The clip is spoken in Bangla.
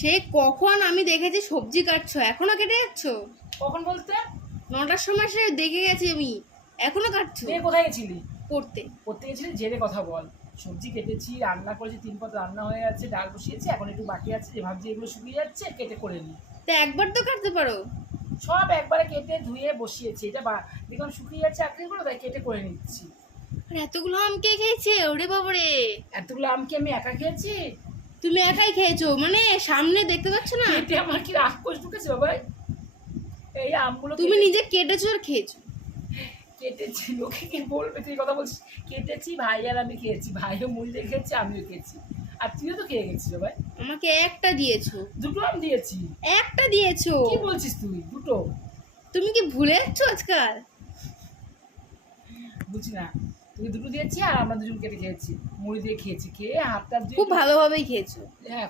সে কখন আমি দেখেছি সবজি কাটছো, এখনো কেটে যাচ্ছ? কখন বলতে? 9টার সময় সে দেখে গেছি আমি, এখনো কাটছো? তুই কোথায় গেছিলি? পড়তে। পড়তে গেছিলি, জেরে কথা বল। সবজি কেটেছি, রান্না করেছি, 3 পদ রান্না হয়ে আছে, ডাল বসিয়েছি, এখন একটু বাকি আছে, যে ভাবছি এগুলো শুকিয়ে যাচ্ছে, কেটে করে নিই। তা একবার তো কাটতে পারো। সব একবারে কেটে ধুয়ে বসিয়েছি, এটা দেখলাম শুকিয়ে যাচ্ছে আকরিগুলো, তাই কেটে করে নিচ্ছি। আর এতগুলো আম কে খেয়েছে? ওরে বাবারে, এতগুলো আম কি আমি একা খেয়েছি? তুমি একাই খেয়েছো? মানে সামনে দেখতে পাচ্ছ না? কেটে আমার কি রাক্ষস ঢুকেছে ভাই? এই আমগুলো তুমি নিজে কেটেছো আর খেয়েছো। কেটেছি, লোকে কি বলবে তুই কথা বলছিস? কেটেছি, ভাই আর আমি খেয়েছি, ভাইও মুড়ি দিয়ে খেয়েছি, আমিও খেয়েছি, আর তুইও তো খেয়ে গেছিস ভাই। আমাকে একটা দিয়েছো। দুটো আম দিয়েছি। একটা দিয়েছো? কি বলছিস তুই? দুটো? তুমি কি ভুলে যাচ্ছ আজকাল? বুঝি না, তুই দুটো দিয়েছি আর আমরা দুজন কেটে খেয়েছি, মুড়ি দিয়ে খেয়েছি, খেয়ে হাতটা খুব ভালোভাবেই খেয়েছো। হ্যাঁ।